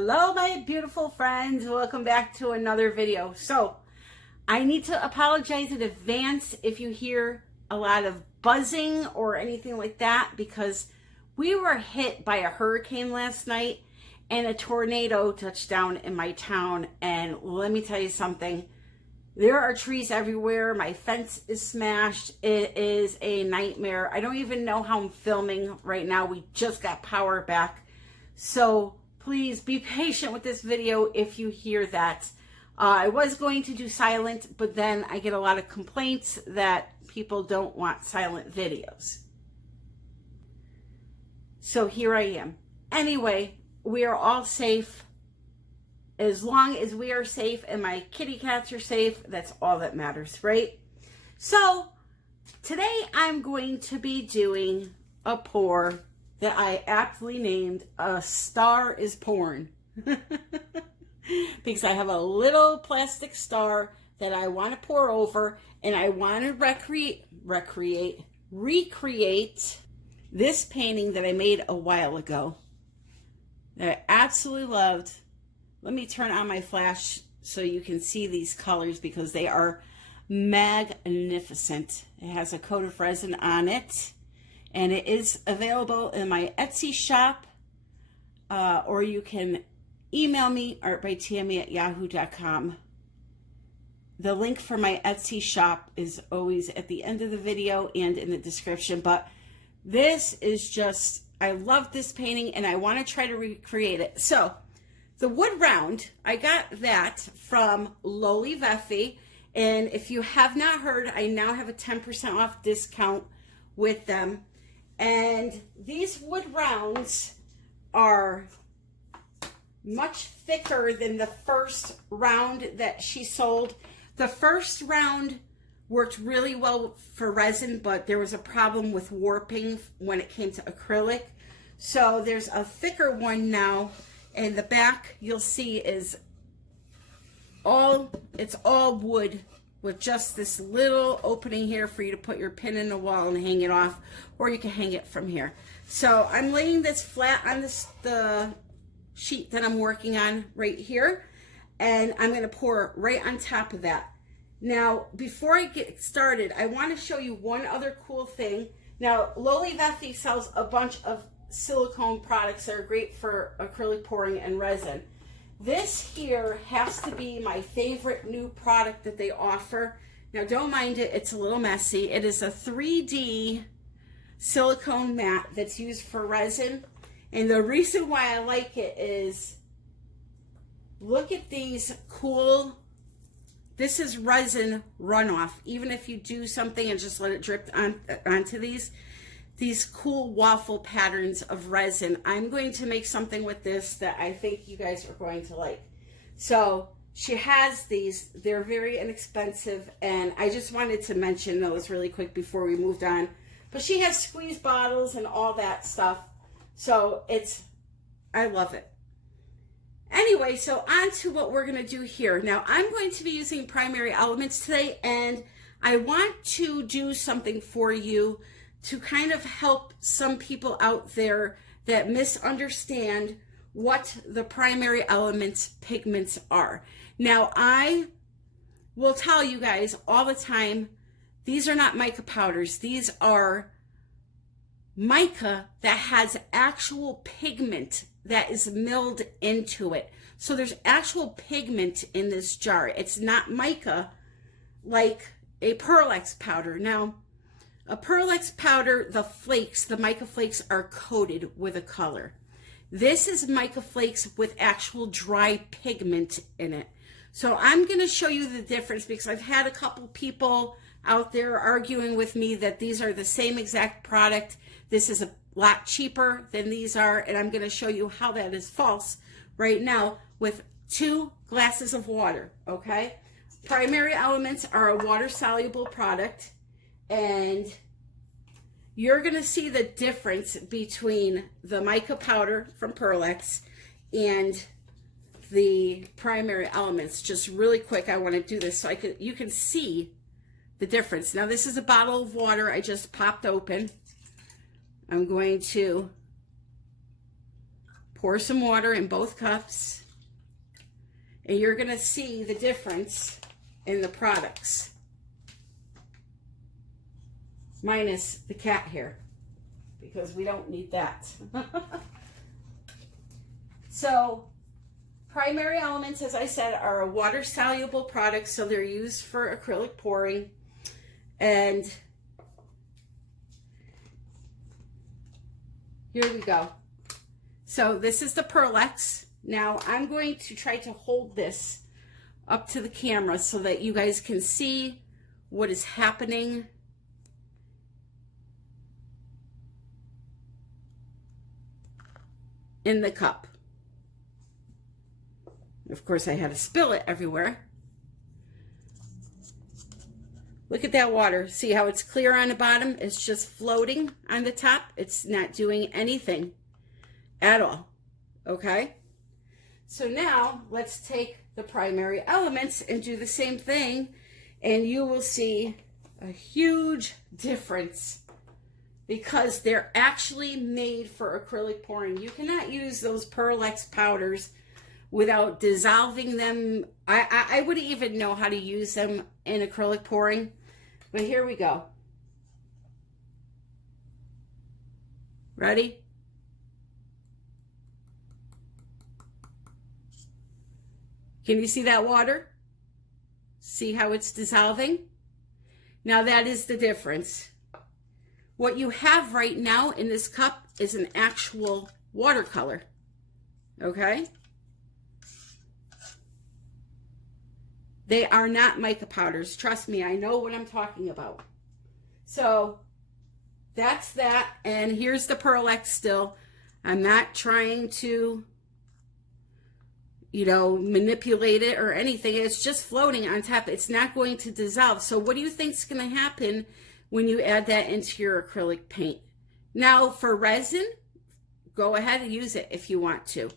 Hello my beautiful friends, welcome back to another video. So I need to apologize in advance if you hear a lot of buzzing or anything like that, because we were hit by a hurricane last night and a tornado touched down in my town. And let me tell you something, there are trees everywhere. My fence is smashed. It is a nightmare. I don't even know how I'm filming right now. We just got power back. So please be patient with this video if you hear that. I was going to do silent, but then I get a lot of complaints that people don't want silent videos. So here I am. Anyway, we are all safe. As long as we are safe and my kitty cats are safe, that's all that matters, right? So today I'm going to be doing a pour that I aptly named A Star is Pourn. Because I have a little plastic star that I want to pour over, and I want to recreate this painting that I made a while ago that I absolutely loved. Let me turn on my flash so you can see these colors because they are magnificent. It has a coat of resin on it, and it is available in my Etsy shop, or you can email me, artbytammy@yahoo.com. The link for my Etsy shop is always at the end of the video and in the description, but this is just, I love this painting and I want to try to recreate it. So the wood round, I got that from Loli Veffy, and if you have not heard, I now have a 10% off discount with them. And these wood rounds are much thicker than the first round that she sold. The first round worked really well for resin, but there was a problem with warping when it came to acrylic. So there's a thicker one now, and the back you'll see is it's all wood with just this little opening here for you to put your pin in the wall and hang it off, or you can hang it from here. So I'm laying this flat on the sheet that I'm working on right here, and I'm going to pour right on top of that. Now, before I get started, I want to show you one other cool thing. Now, Loli Veffy sells a bunch of silicone products that are great for acrylic pouring and resin. This here has to be my favorite new product that they offer. Now, don't mind it, it's a little messy. It is a 3D silicone mat that's used for resin. And the reason why I like it is, look at these cool, this is resin runoff. Even if you do something and just let it drip onto these cool waffle patterns of resin. I'm going to make something with this that I think you guys are going to like. So she has these, they're very inexpensive, and I just wanted to mention those really quick before we moved on. But she has squeeze bottles and all that stuff. So I love it. Anyway, so on to what we're going to do here. Now, I'm going to be using primary elements today, and I want to do something for you to kind of help some people out there that misunderstand what the primary elements pigments are. Now, I will tell you guys all the time, these are not mica powders. These are mica that has actual pigment that is milled into it. So there's actual pigment in this jar. It's not mica like a Pearlex powder. Now, a Pearlex powder, the flakes, the mica flakes are coated with a color. This is mica flakes with actual dry pigment in it. So I'm going to show you the difference, because I've had a couple people out there arguing with me that these are the same exact product. This is a lot cheaper than these are, and I'm going to show you how that is false right now with 2 glasses of water, okay? Primary elements are a water-soluble product, and you're going to see the difference between the mica powder from Pearlex and the primary elements. Just really quick, I want to do this so you can see the difference. Now, this is a bottle of water I just popped open. I'm going to pour some water in both cups, and you're going to see the difference in the products. Minus the cat hair, because we don't need that. So, primary elements, as I said, are a water-soluble product, so they're used for acrylic pouring. And here we go. So this is the Pearlex. Now I'm going to try to hold this up to the camera so that you guys can see what is happening. In the cup. Of course, I had to spill it everywhere. Look at that water. See how it's clear on the bottom? It's just floating on the top. It's not doing anything at all. Okay? So now let's take the primary elements and do the same thing, and you will see a huge difference because they're actually made for acrylic pouring. You cannot use those Pearlex powders without dissolving them. I wouldn't even know how to use them in acrylic pouring, but here we go. Ready? Can you see that water? See how it's dissolving? Now that is the difference. What you have right now in this cup is an actual watercolor, okay? They are not mica powders. Trust me, I know what I'm talking about. So that's that, and here's the Pearlex still. I'm not trying to, you know, manipulate it or anything. It's just floating on top. It's not going to dissolve. So what do you think is going to happen when you add that into your acrylic paint? Now for resin, go ahead and use it if you want to.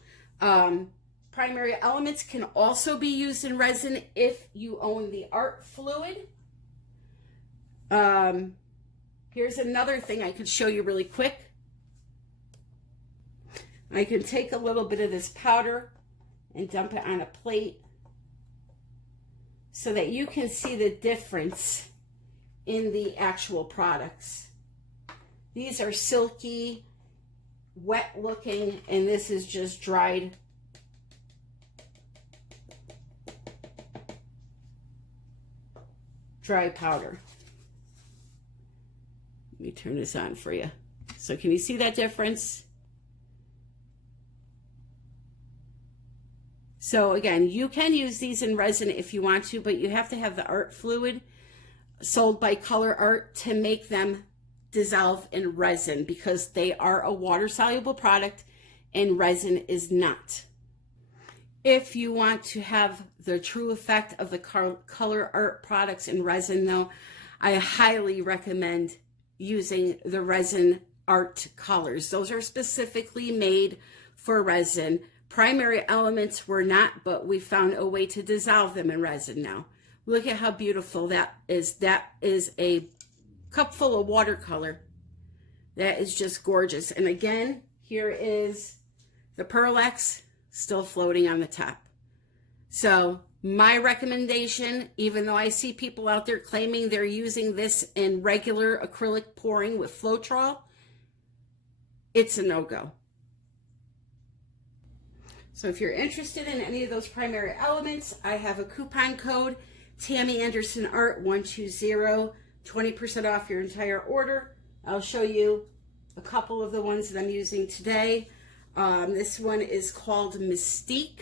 Primary elements can also be used in resin if you own the art fluid. Here's another thing I could show you really quick. I can take a little bit of this powder and dump it on a plate so that you can see the difference in the actual products. These are silky, wet looking, and this is just dried. Dry powder. Let me turn this on for you. So can you see that difference? So again, you can use these in resin if you want to, but you have to have the art fluid sold by Colourarte to make them dissolve in resin, because they are a water-soluble product and resin is not. If you want to have the true effect of the Colourarte products in resin, though, I highly recommend using the resin art colors. Those are specifically made for resin. Primary elements were not, but we found a way to dissolve them in resin now. Look at how beautiful that is. That is a cup full of watercolor. That is just gorgeous. And again, here is the Pearlex still floating on the top. So my recommendation, even though I see people out there claiming they're using this in regular acrylic pouring with Floetrol, it's a no-go. So if you're interested in any of those primary elements, I have a coupon code, Tammy Anderson Art 120, 20% off your entire order. I'll show you a couple of the ones that I'm using today. This one is called Mystique.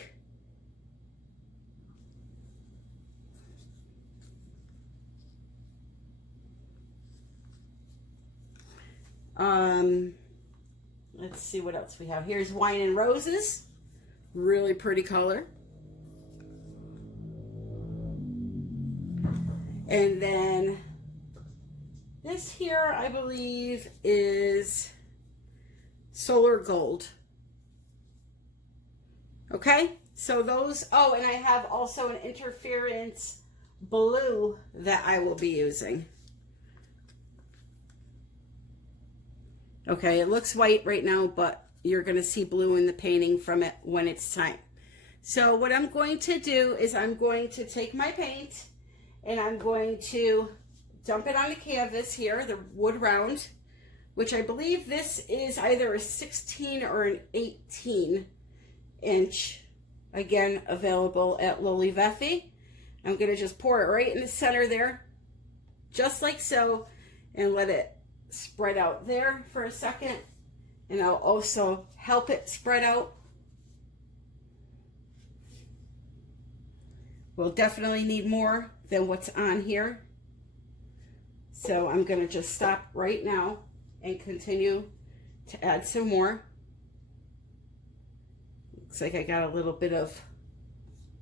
Let's see what else we have. Here's Wine and Roses. Really pretty color. And then this here, I believe, is Solar Gold. Okay, so those, oh, and I have also an Interference Blue that I will be using. Okay, it looks white right now, but you're going to see blue in the painting from it when it's time. So what I'm going to do is I'm going to take my paint and I'm going to dump it on the canvas here, the wood round, which I believe this is either a 16 or an 18 inch, again, available at Loli Veffy. I'm going to just pour it right in the center there, just like so, and let it spread out there for a second. And I'll also help it spread out. We'll definitely need more than what's on here. So I'm going to just stop right now and continue to add some more. Looks like I got a little bit of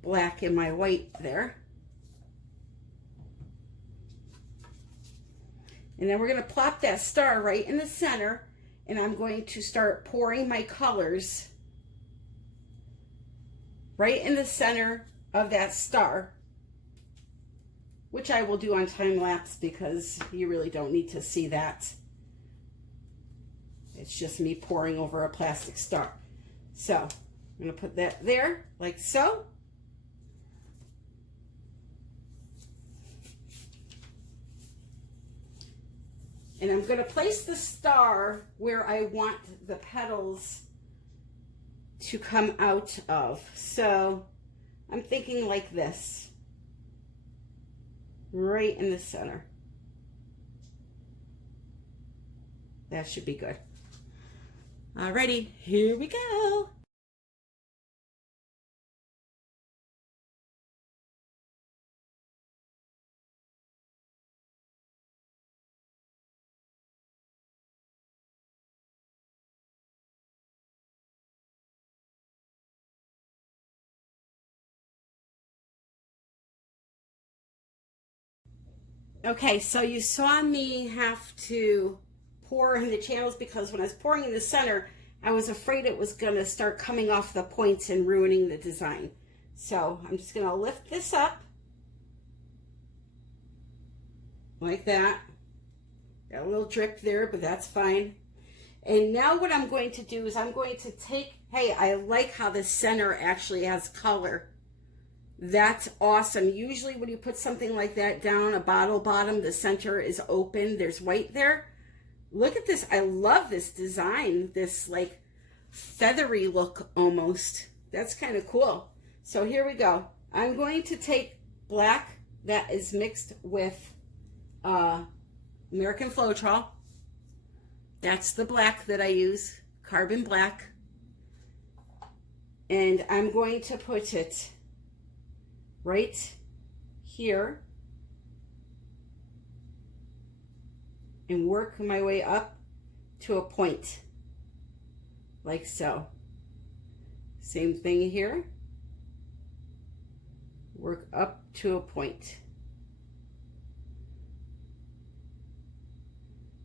black in my white there. And then we're going to plop that star right in the center, and I'm going to start pouring my colors right in the center of that star, which I will do on time lapse because you really don't need to see that. It's just me pouring over a plastic star. So I'm going to put that there like so. And I'm going to place the star where I want the petals to come out of. So I'm thinking like this, right in the center. That should be good. Alrighty, here we go. Okay, so you saw me have to pour in the channels because when I was pouring in the center, I was afraid it was going to start coming off the points and ruining the design. So I'm just going to lift this up like that. Got a little drip there, but that's fine. And now what I'm going to do is I'm going to take, hey, I like how the center actually has color. That's awesome. Usually when you put something like that down, a bottle bottom, the center is open, there's white there. Look at this. I love this design, this like feathery look almost. That's kind of cool. So here we go. I'm going to take black that is mixed with American Floetrol. That's the black that I use, carbon black. And I'm going to put it right here and work my way up to a point like so. Same thing here, work up to a point.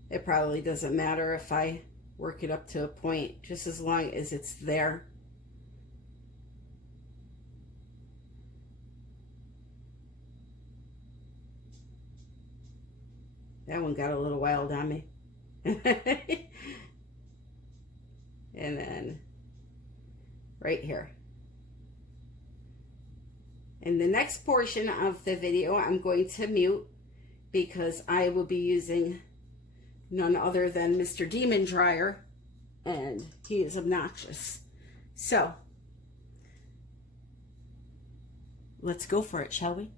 It probably doesn't matter if I work it up to a point, just as long as it's there. That one got a little wild on me. And then right here. In the next portion of the video, I'm going to mute because I will be using none other than Mr. Demon Dryer, and he is obnoxious. So, let's go for it, shall we?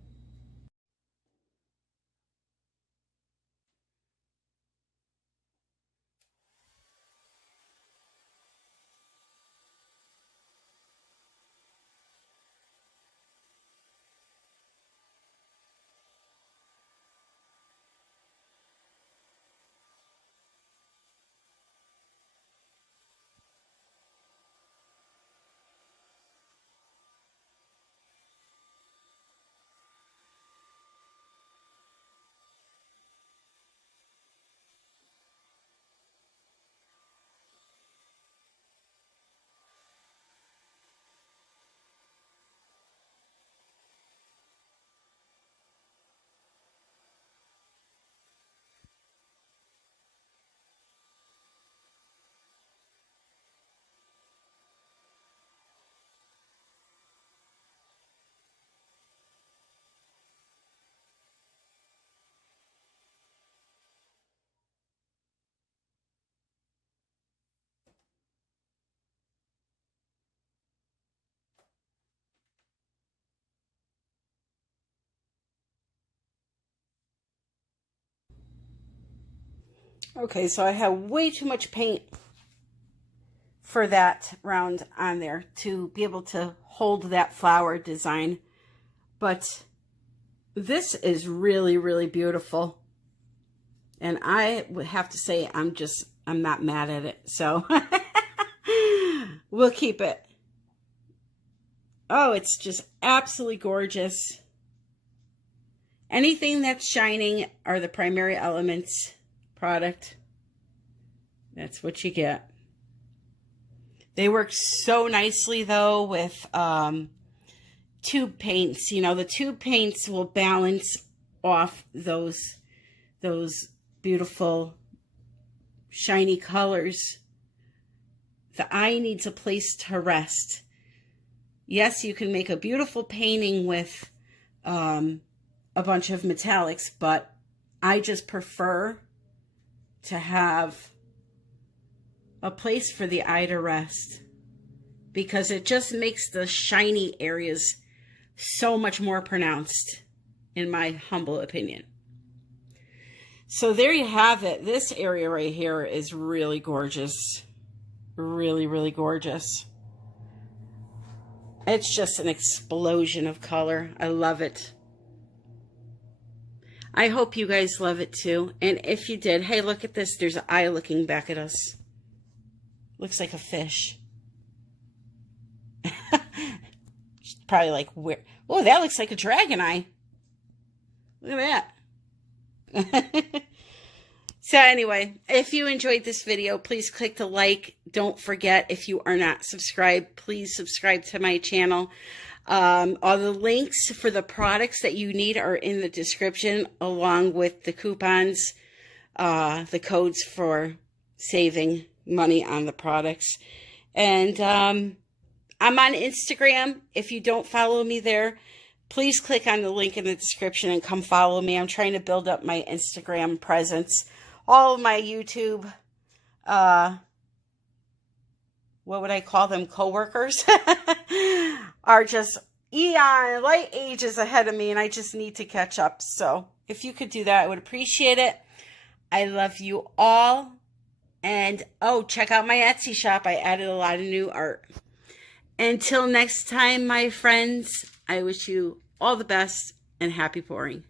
Okay, so I have way too much paint for that round on there to be able to hold that flower design. But this is really, really beautiful. And I would have to say, I'm not mad at it. So we'll keep it. Oh, it's just absolutely gorgeous. Anything that's shining are the primary elements product. That's what you get. They work so nicely though with tube paints. You know, the tube paints will balance off those beautiful shiny colors. The eye needs a place to rest. Yes, you can make a beautiful painting with a bunch of metallics, but I just prefer to have a place for the eye to rest, because it just makes the shiny areas so much more pronounced, in my humble opinion. So there you have it. This area right here is really gorgeous. Really, really gorgeous. It's just an explosion of color. I love it. I hope you guys love it too. And if you did, hey, look at this. There's an eye looking back at us. Looks like a fish. Probably like, where? Oh, that looks like a dragon eye. Look at that. So anyway, if you enjoyed this video, please click the like. Don't forget, if you are not subscribed, please subscribe to my channel. All the links for the products that you need are in the description, along with the coupons, the codes for saving money on the products. And I'm on Instagram. If you don't follow me there, please click on the link in the description and come follow me. I'm trying to build up my Instagram presence. All of my YouTube, what would I call them, co-workers, are just light ages ahead of me, and I just need to catch up. So if you could do that, I would appreciate it. I love you all. And, oh, check out my Etsy shop. I added a lot of new art. Until next time, my friends, I wish you all the best and happy pouring.